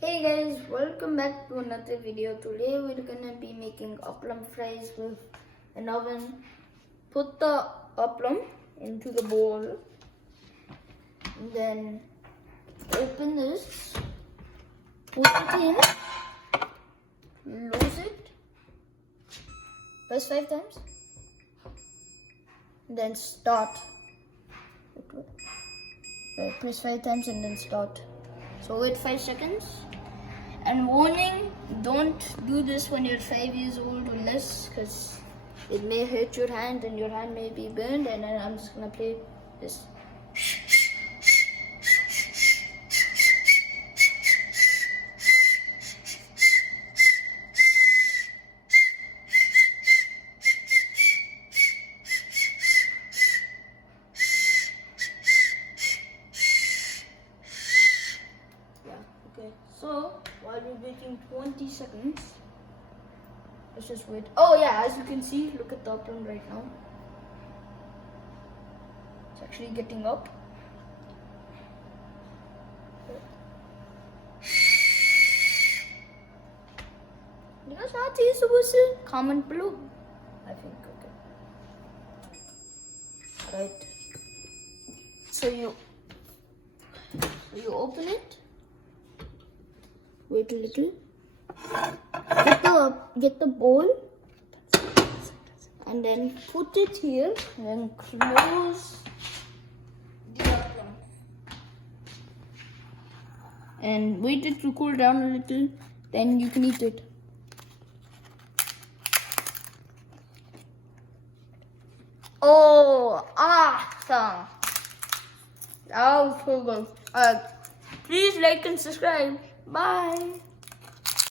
Hey guys, welcome back to another video. Today we're gonna be making appalam fries with an oven. Put the appalam into the bowl and then open this, put it in, close it, press 5 times, then start. Press 5 times and then start. So wait 5 seconds. And warning, don't do this when you're 5 years old or less, because it may hurt your hand and your hand may be burned. And then I'm just gonna play this. Okay, so while we're waiting 20 seconds, let's just wait. Oh yeah, as you can see, look at the appalam right now. It's actually getting up. You guys how to use the whistle? Comment below. I think, okay. Right. So you open it. Wait a little. Get the bowl and then put it here and then close the appalam. And wait it to cool down a little, then you can eat it. Oh, awesome! That was so good. Please like and subscribe. Bye.